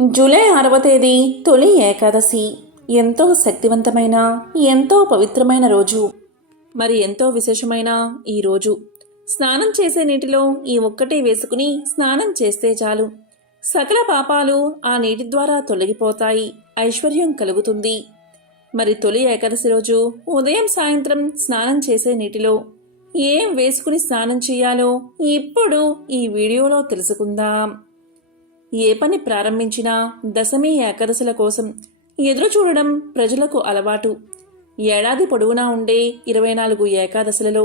July ఆరవ తేదీ తొలి ఏకాదశి. ఎంతో శక్తివంతమైన ఎంతో పవిత్రమైన రోజు. మరి ఎంతో విశేషమైన ఈ రోజు. స్నానం చేసే నీటిలో ఈ ఒక్కటి వేసుకుని స్నానం చేస్తే చాలు. సకల పాపాలు ఆ నీటి ద్వారా తొలగిపోతాయి. ఐశ్వర్యం కలుగుతుంది. మరి తొలి ఏకాదశి రోజు ఉదయం సాయంత్రం స్నానం చేసే నీటిలో ఏం వేసుకుని స్నానం చేయాలో ఇప్పుడు ఈ వీడియోలో తెలుసుకుందాం. ఏ పని ప్రారంభించినా దశమి ఏకాదశుల కోసం ఎదురు చూడడం ప్రజలకు అలవాటు. ఏడాది పొడవునా ఉండే ఇరవై నాలుగు ఏకాదశులలో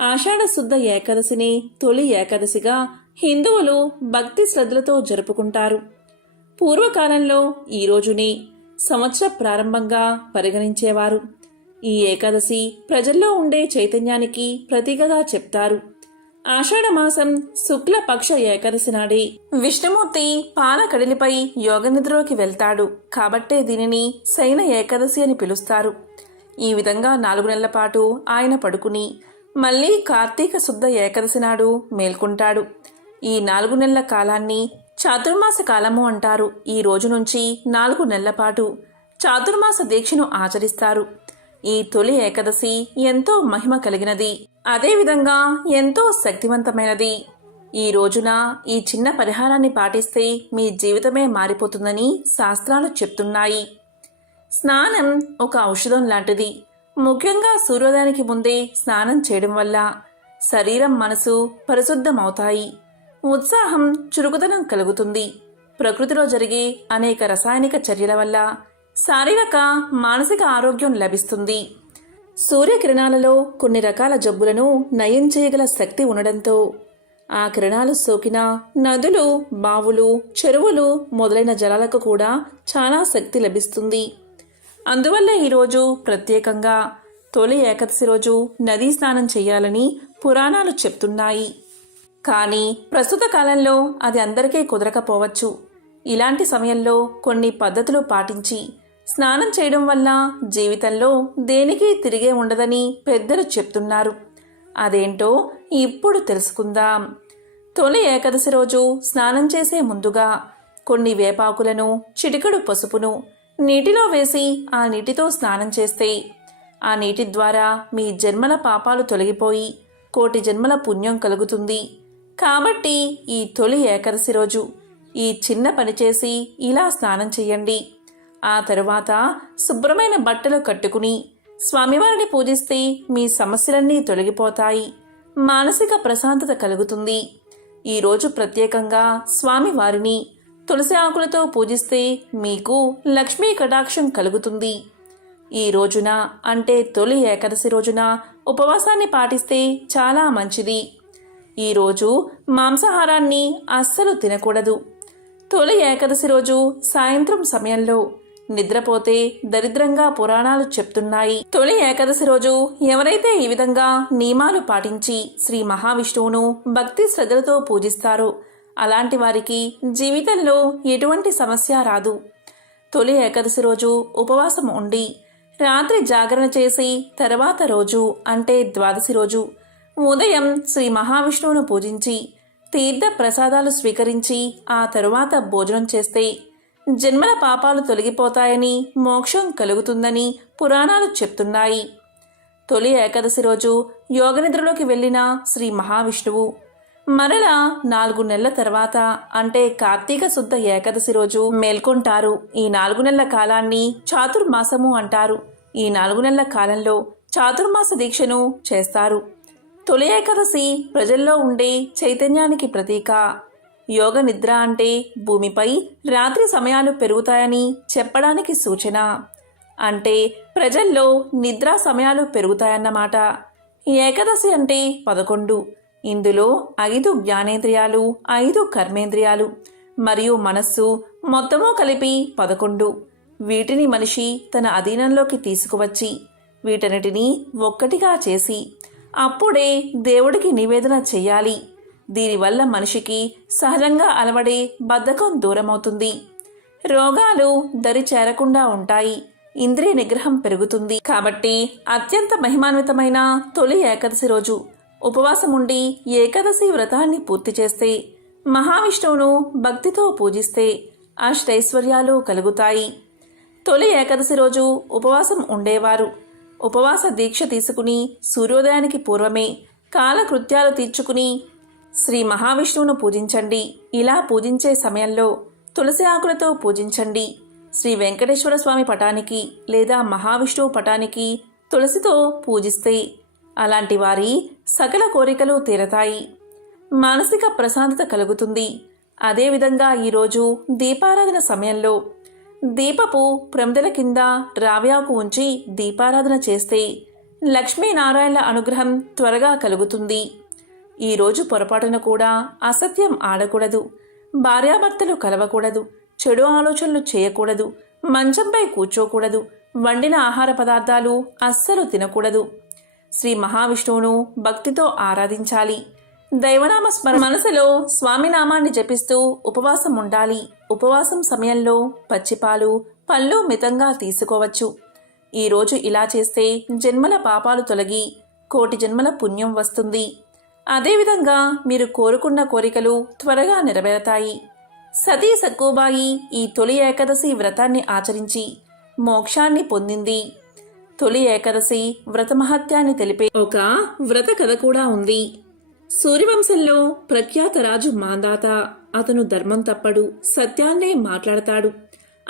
ఆషాఢ శుద్ధ ఏకాదశిని తొలి ఏకాదశిగా హిందువులు భక్తి శ్రద్ధలతో జరుపుకుంటారు. పూర్వకాలంలో ఈ రోజుని సంవత్సర ప్రారంభంగా పరిగణించేవారు. ఈ ఏకాదశి ప్రజల్లో ఉండే చైతన్యానికి ప్రతీకగా చెప్తారు. ఆషాఢమాసం శుక్లపక్ష ఏకదశి ఏకాదశి నాడే. విష్ణుమూర్తి పాలకడిలిపై యోగ నిద్రలోకి వెళ్తాడు. కాబట్టే దీనిని శయన ఏకాదశి అని పిలుస్తారు. ఈ విధంగా నాలుగు నెలల పాటు ఆయన పడుకుని మళ్ళీ కార్తీక శుద్ధ ఏకాదశి నాడు మేల్కొంటాడు. ఈ నాలుగు నెలల కాలాన్ని చాతుర్మాస కాలము అంటారు. ఈ రోజు నుంచి నాలుగు నెలల పాటు చాతుర్మాస దీక్షను ఆచరిస్తారు. ఈ తొలి ఏకాదశి ఎంతో మహిమ కలిగినది. అదేవిధంగా ఎంతో శక్తివంతమైనది. ఈ రోజున ఈ చిన్న పరిహారాన్ని పాటిస్తే మీ జీవితమే మారిపోతుందని శాస్త్రాలు చెప్తున్నాయి. స్నానం ఒక ఔషధం లాంటిది. ముఖ్యంగా సూర్యోదయానికి ముందే స్నానం చేయడం వల్ల శరీరం మనసు పరిశుద్ధమవుతాయి. ఉత్సాహం చురుకుదనం కలుగుతుంది. ప్రకృతిలో జరిగే అనేక రసాయనిక చర్యల వల్ల శారీరక మానసిక ఆరోగ్యం లభిస్తుంది. సూర్యకిరణాలలో కొన్ని రకాల జబ్బులను నయం చేయగల శక్తి ఉండడంతో ఆ కిరణాలు సోకిన నదులు బావులు చెరువులు మొదలైన జలాలకు కూడా చాలా శక్తి లభిస్తుంది. అందువల్ల ఈరోజు ప్రత్యేకంగా తొలి ఏకాదశి రోజు నదీ స్నానం చేయాలని పురాణాలు చెప్తున్నాయి. కానీ ప్రస్తుత కాలంలో అది అందరికీ కుదరకపోవచ్చు. ఇలాంటి సమయంలో కొన్ని పద్ధతులు పాటించి స్నానం చేయడం వల్ల జీవితంలో దేనికి తిరిగే ఉండదని పెద్దలు చెప్తున్నారు. అదేంటో ఇప్పుడు తెలుసుకుందాం. తొలి ఏకాదశి రోజు స్నానం చేసే ముందుగా కొన్ని వేపాకులను చిటికడు పసుపును నీటిలో వేసి ఆ నీటితో స్నానం చేస్తే ఆ నీటి ద్వారా మీ జన్మల పాపాలు తొలగిపోయి కోటి జన్మల పుణ్యం కలుగుతుంది. కాబట్టి ఈ తొలి ఏకాదశి రోజు ఈ చిన్న పని చేసి ఇలా స్నానం చేయండి. ఆ తరువాత శుభ్రమైన బట్టలు కట్టుకుని స్వామివారిని పూజిస్తే మీ సమస్యలన్నీ తొలగిపోతాయి. మానసిక ప్రశాంతత కలుగుతుంది. ఈరోజు ప్రత్యేకంగా స్వామివారిని తులసి ఆకులతో పూజిస్తే మీకు లక్ష్మీ కటాక్షం కలుగుతుంది. ఈ రోజున అంటే తొలి ఏకాదశి రోజున ఉపవాసాన్ని పాటిస్తే చాలా మంచిది. ఈరోజు మాంసాహారాన్ని అస్సలు తినకూడదు. తొలి ఏకాదశి రోజు సాయంత్రం సమయంలో నిద్రపోతే దరిద్రంగా పురాణాలు చెప్తున్నాయి. తొలి ఏకాదశి రోజు ఎవరైతే ఈ విధంగా నియమాలు పాటించి శ్రీ మహావిష్ణువును భక్తి శ్రద్ధలతో పూజిస్తారో అలాంటి వారికి జీవితంలో ఎటువంటి సమస్య రాదు. తొలి ఏకాదశి రోజు ఉపవాసం ఉండి రాత్రి జాగరణ చేసి తర్వాత రోజు అంటే ద్వాదశి రోజు ఉదయం శ్రీ మహావిష్ణువును పూజించి తీర్థ ప్రసాదాలు స్వీకరించి ఆ తరువాత భోజనం చేస్తే జన్మల పాపాలు తొలగిపోతాయని మోక్షం కలుగుతుందని పురాణాలు చెప్తున్నాయి. తొలి ఏకాదశి రోజు యోగనిద్రలోకి వెళ్ళిన శ్రీ మహావిష్ణువు. మరలా నాలుగు నెలల తర్వాత అంటే కార్తీక శుద్ధ ఏకాదశి రోజు మేల్కొంటారు. ఈ నాలుగు నెలల కాలాన్ని చాతుర్మాసము అంటారు. ఈ నాలుగు నెలల కాలంలో చాతుర్మాస దీక్షను చేస్తారు. తొలి ఏకాదశి ప్రజల్లో ఉండే చైతన్యానికి ప్రతీక. యోగ నిద్ర అంటే భూమిపై రాత్రి సమయాలు పెరుగుతాయని చెప్పడానికి సూచన. అంటే ప్రజల్లో నిద్రా సమయాలు పెరుగుతాయన్నమాట. ఏకాదశి అంటే పదకొండు. ఇందులో ఐదు జ్ఞానేంద్రియాలు ఐదు కర్మేంద్రియాలు మరియు మనస్సు మొత్తము కలిపి పదకొండు. వీటిని మనిషి తన అధీనంలోకి తీసుకువచ్చి వీటన్నిటినీ ఒక్కటిగా చేసి అప్పుడే దేవుడికి నివేదన చెయ్యాలి దీనివల్ల మనిషికి సహజంగా అలవడే బద్ధకం దూరమవుతుంది. రోగాలు దరి చేరకుండా ఉంటాయి. ఇంద్రియ నిగ్రహం పెరుగుతుంది. కాబట్టి అత్యంత మహిమాన్వితమైన తొలి ఏకాదశి రోజు. ఉపవాసం ఉండి ఏకాదశి వ్రతాన్ని పూర్తి చేస్తే మహావిష్ణువును భక్తితో పూజిస్తే అష్టైశ్వర్యాలు కలుగుతాయి. తొలి ఏకాదశి రోజు ఉపవాసం ఉండేవారు. ఉపవాస దీక్ష తీసుకుని సూర్యోదయానికి పూర్వమే కాలకృత్యాలు తీర్చుకుని శ్రీ మహావిష్ణువును పూజించండి. ఇలా పూజించే సమయంలో తులసి ఆకులతో పూజించండి. శ్రీ వెంకటేశ్వర స్వామి పటానికి లేదా మహావిష్ణువు పటానికి తులసితో పూజిస్తే అలాంటి వారి సకల కోరికలు తీరతాయి. మానసిక ప్రశాంతత కలుగుతుంది. అదేవిధంగా ఈరోజు దీపారాధన సమయంలో దీపపు ప్రమిదల కింద రావ్యాకు ఉంచి దీపారాధన చేస్తే లక్ష్మీనారాయణల అనుగ్రహం త్వరగా కలుగుతుంది. ఈరోజు పొరపాటున కూడా అసత్యం ఆడకూడదు. భార్యాభర్తలు కలవకూడదు. చెడు ఆలోచనలు చేయకూడదు. మంచంపై కూర్చోకూడదు. వండిన ఆహార పదార్థాలు అస్సలు తినకూడదు. శ్రీ మహావిష్ణువును భక్తితో ఆరాధించాలి. దైవనామ స్మరణ మనసులో స్వామినామాన్ని జపిస్తూ ఉపవాసం ఉండాలి. ఉపవాసం సమయంలో పచ్చిపాలు పళ్ళు మితంగా తీసుకోవచ్చు. ఈరోజు ఇలా చేస్తే జన్మల పాపాలు తొలగి కోటి జన్మల పుణ్యం వస్తుంది. అదేవిధంగా మీరు కోరుకున్న కోరికలు త్వరగా నెరవేరతాయి. సతీ సక్కుబాయి ఈ తొలి ఏకాదశి వ్రతాన్ని ఆచరించి మోక్షాన్ని పొందింది. తొలి ఏకాదశి వ్రత మహత్యాన్ని తెలిపే ఒక వ్రత కథ కూడా ఉంది. సూర్యవంశంలో ప్రఖ్యాత రాజు మాందాత అతను ధర్మం తప్పడు సత్యాన్నే మాట్లాడతాడు.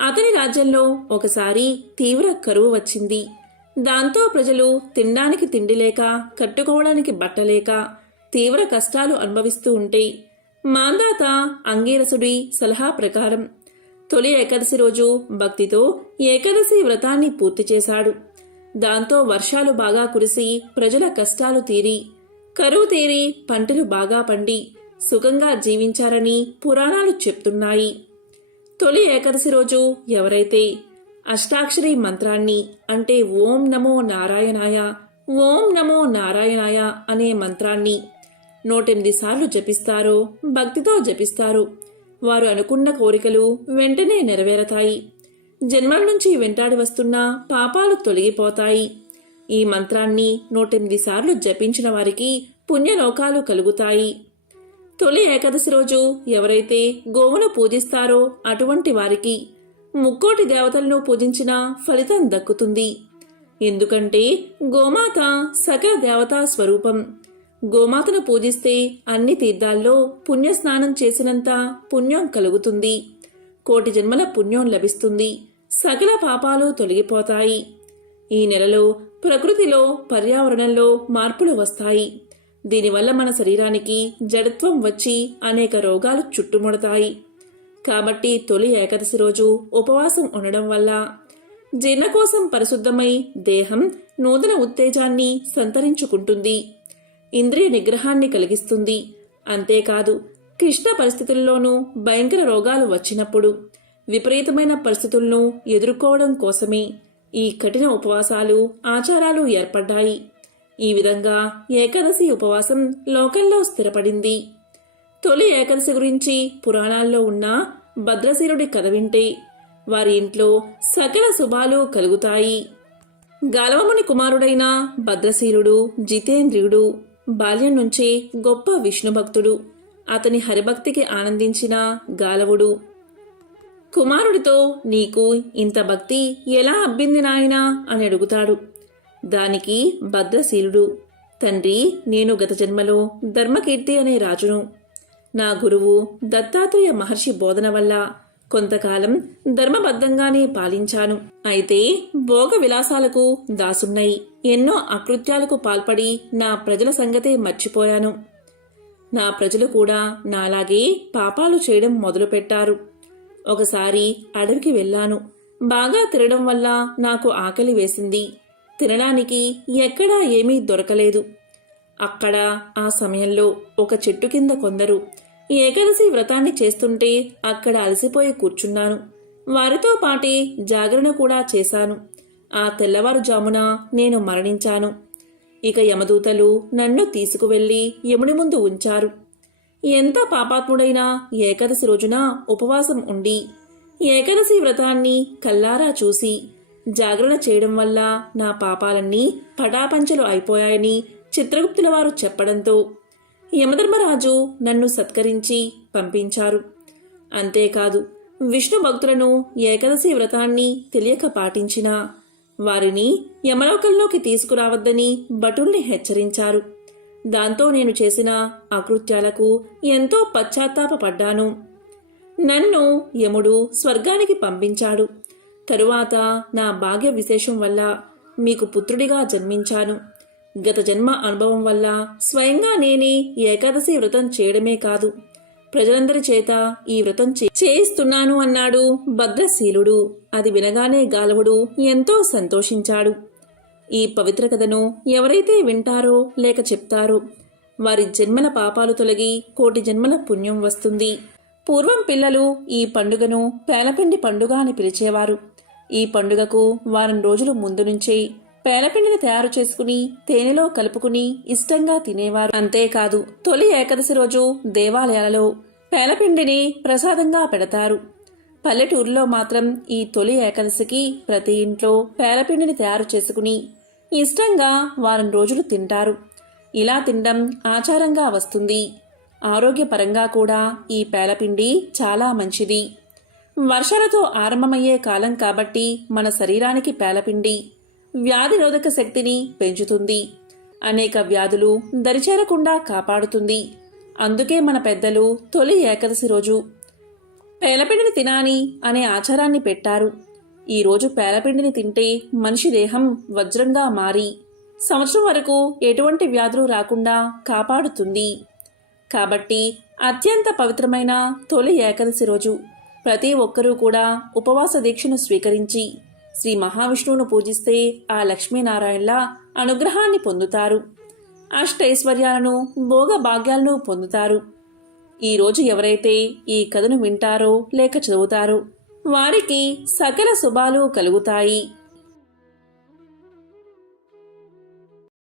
అతని రాజ్యంలో ఒకసారి తీవ్ర కరువు వచ్చింది. దాంతో ప్రజలు తినడానికి తిండి లేక కట్టుకోవడానికి బట్టలేక తీవ్ర కష్టాలు అనుభవిస్తూ ఉంటే మాందాత అంగీరసుడి సలహా ప్రకారం తొలి ఏకాదశి రోజు భక్తితో ఏకాదశి వ్రతాన్ని పూర్తి చేశాడు. దాంతో వర్షాలు బాగా కురిసి ప్రజల కష్టాలు తీరి కరువు తీరి పంటలు బాగా పండి సుఖంగా జీవించారని పురాణాలు చెప్తున్నాయి. తొలి ఏకాదశి రోజు ఎవరైతే అష్టాక్షరి మంత్రాన్ని అంటే ఓం నమో నారాయణాయ ఓం నమో నారాయణాయ అనే మంత్రాన్ని నూటెనిమిది సార్లు జపిస్తారో భక్తితో జపిస్తారు. వారు అనుకున్న కోరికలు వెంటనే నెరవేరతాయి. జన్మల నుంచి వెంటాడి వస్తున్న పాపాలు తొలగిపోతాయి. ఈ మంత్రాన్ని నూటెనిమిది సార్లు జపించిన వారికి పుణ్యలోకాలు కలుగుతాయి. తొలి ఏకాదశి రోజు ఎవరైతే గోవును పూజిస్తారో అటువంటి వారికి ముక్కోటి దేవతలను పూజించిన ఫలితం దక్కుతుంది. ఎందుకంటే గోమాత సకల దేవతా స్వరూపం. గోమాతను పూజిస్తే అన్ని తీర్థాల్లో పుణ్యస్నానం చేసినంత పుణ్యం కలుగుతుంది. కోటి జన్మల పుణ్యం లభిస్తుంది. సకల పాపాలు తొలగిపోతాయి. ఈ నెలలో ప్రకృతిలో పర్యావరణంలో మార్పులు వస్తాయి. దీనివల్ల మన శరీరానికి జడత్వం వచ్చి అనేక రోగాలు చుట్టుముడతాయి. కాబట్టి తొలి ఏకాదశి రోజు ఉపవాసం ఉండడం వల్ల జీర్ణకోశం పరిశుద్ధమై దేహం నూతన ఉత్తేజాన్ని సంతరించుకుంటుంది. ఇంద్రియ నిగ్రహాన్ని కలిగిస్తుంది. అంతేకాదు క్లిష్ట పరిస్థితుల్లోనూ భయంకర రోగాలు వచ్చినప్పుడు విపరీతమైన పరిస్థితులను ఎదుర్కోవడం కోసమే ఈ కఠిన ఉపవాసాలు ఆచారాలు ఏర్పడ్డాయి. ఈ విధంగా ఏకాదశి ఉపవాసం లోకంలో స్థిరపడింది. తొలి ఏకాదశి గురించి పురాణాల్లో ఉన్న భద్రశీలుడి కథ వింటే వారి ఇంట్లో సకల శుభాలు కలుగుతాయి. గాలవముని కుమారుడైన భద్రశీలుడు జితేంద్రియుడు బాల్యం నుంచే గొప్ప విష్ణుభక్తుడు అతని హరిభక్తికి ఆనందించిన గాలవుడు. కుమారుడితో నీకు ఇంత భక్తి ఎలా అబ్బింది నాయనా అని అడుగుతాడు. దానికి భద్రశీలుడు. తండ్రి నేను గత జన్మలో ధర్మకీర్తి అనే రాజును. నా గురువు దత్తాత్రేయ మహర్షి బోధన వల్ల కొంతకాలం ధర్మబద్ధంగానే పాలించాను. అయితే భోగ విలాసాలకు దాసున్నాయి ఎన్నో అకృత్యాలకు పాల్పడి నా ప్రజల సంగతే మర్చిపోయాను. నా ప్రజలు కూడా నాలాగే పాపాలు చేయడం మొదలుపెట్టారు. ఒకసారి అడవికి వెళ్ళాను. బాగా తినడం వల్ల నాకు ఆకలి వేసింది. తినడానికి ఎక్కడా ఏమీ దొరకలేదు. అక్కడ ఆ సమయంలో ఒక చెట్టు కింద కొందరు ఏకాదశి వ్రతాన్ని చేస్తుంటే అక్కడ అలసిపోయి కూర్చున్నాను. వారితో పాటే జాగరణ కూడా చేశాను. ఆ తెల్లవారుజామున నేను మరణించాను. ఇక యమదూతలు నన్ను తీసుకువెళ్ళి యముని ముందు ఉంచారు. ఎంత పాపాత్ముడైనా ఏకాదశి రోజున ఉపవాసం ఉండి ఏకాదశి వ్రతాన్ని కల్లారా చూసి జాగరణ చేయడం వల్ల నా పాపాలన్నీ పటాపంచలు అయిపోయాయని చిత్రగుప్తుల వారు చెప్పడంతో యమధర్మరాజు నన్ను సత్కరించి పంపించారు. అంతేకాదు విష్ణు భక్తులను ఏకాదశి వ్రతాన్ని తెలియక పాటించిన వారిని యమలోకంలోకి తీసుకురావద్దని భటుల్ని హెచ్చరించారు. దాంతో నేను చేసిన అకృత్యాలకు ఎంతో పశ్చాత్తాపపడ్డాను. నన్ను యముడు స్వర్గానికి పంపించాడు. తరువాత నా భాగ్య విశేషం వల్ల మీకు పుత్రుడిగా జన్మించాను. గత జన్మ అనుభవం వల్ల స్వయంగా నేనే ఏకాదశి వ్రతం చేయడమే కాదు. ప్రజలందరి చేత ఈ వ్రతం చే- చేయిస్తున్నాను అన్నాడు భద్రశీలుడు. అది వినగానే గాలవుడు ఎంతో సంతోషించాడు. ఈ పవిత్ర కథను ఎవరైతే వింటారో లేక చెప్తారో వారి జన్మల పాపాలు తొలగి కోటి జన్మల పుణ్యం వస్తుంది. పూర్వం పిల్లలు ఈ పండుగను పేలపిండి పండుగ అని పిలిచేవారు. ఈ పండుగకు వారం రోజులు ముందు నుంచే పేలపిండిని తయారు చేసుకుని తేనెలో కలుపుకుని ఇష్టంగా తినేవారు. అంతేకాదు తొలి ఏకాదశి రోజు దేవాలయాలలో పేలపిండిని ప్రసాదంగా పెడతారు. పల్లెటూరులో మాత్రం ఈ తొలి ఏకాదశికి ప్రతి ఇంట్లో పేలపిండిని తయారు చేసుకుని ఇష్టంగా వారం రోజులు తింటారు. ఇలా తినడం ఆచారంగా వస్తుంది. ఆరోగ్యపరంగా కూడా ఈ పేలపిండి చాలా మంచిది. వర్షాలతో ఆరంభమయ్యే కాలం కాబట్టి మన శరీరానికి పేలపిండి వ్యాధి నిరోధక శక్తిని పెంచుతుంది. అనేక వ్యాధులు దరిచేరకుండా కాపాడుతుంది. అందుకే మన పెద్దలు తొలి ఏకాదశి రోజు పేలపిండిని తినాలి అనే ఆచారాన్ని పెట్టారు. ఈరోజు పేలపిండిని తింటే మనిషి దేహం వజ్రంగా మారి సంవత్సరం వరకు ఎటువంటి వ్యాధులు రాకుండా కాపాడుతుంది. కాబట్టి అత్యంత పవిత్రమైన తొలి ఏకాదశి రోజు ప్రతి ఒక్కరూ కూడా ఉపవాస దీక్షను స్వీకరించి శ్రీ మహావిష్ణువును పూజిస్తే ఆ లక్ష్మీనారాయణల అనుగ్రహాన్ని పొందుతారు. అష్టైశ్వర్యాలను భోగ భాగ్యాలను పొందుతారు. ఈ రోజు ఎవరైతే ఈ కథను వింటారో లేక చదువుతారో వారికి సకల శుభాలు కలుగుతాయి.